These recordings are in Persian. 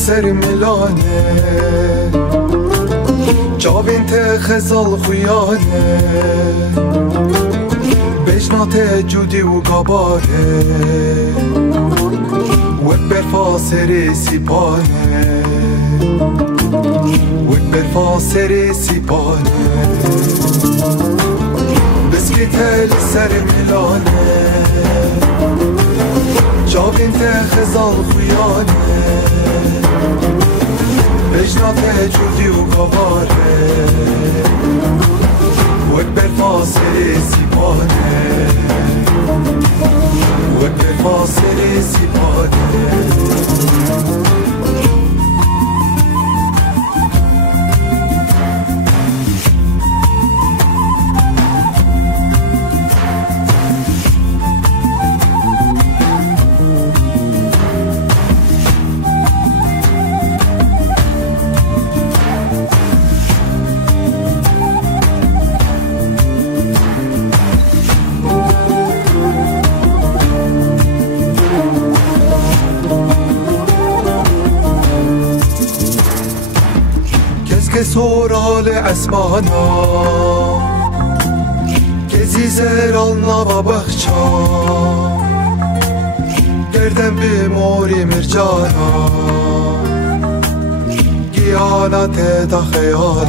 سر ملانه جابين تخزال خيانه بجنات جودي وقبانه وبرفاسر سيبانه وبرفاسر سيبانه بسكت السر ملانه جابين تخزال خيانه بجنات جودي وقبانه وبرفاسر سيبانه وبرفاسر سيبانه سورال اسمانا گزی زرالنا و بخچا گردن به موری مرجانا گیانت دا خیالا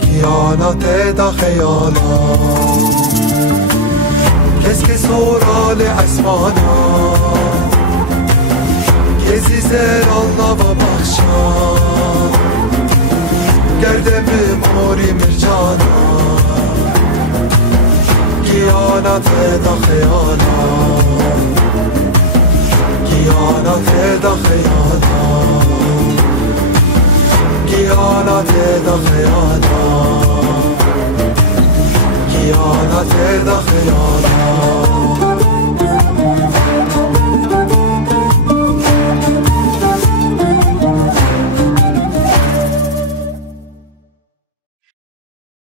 گیانت دا خیالا کس سورال اسمانا گزی زرالنا و بخچا گردم موری مرجانا گیانت دا خیالا گیانت دا خیالا گیانت دا خیالا گیانت دا خیالا